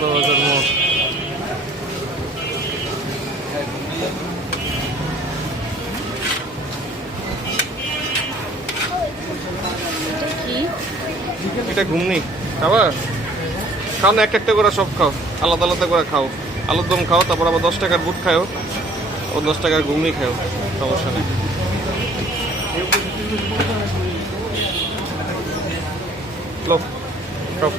বাজার মোড়। এটা ঘুমনি খাবার খাও না, একটা করে সব খাও, আলাদা আলাদা করে খাও। আলুর দম খাও, তারপর আবার 10 টাকার বুট খাও, ও 10 টাকার ঘুমনি খাও, সমস্যা নেই। লো খাও।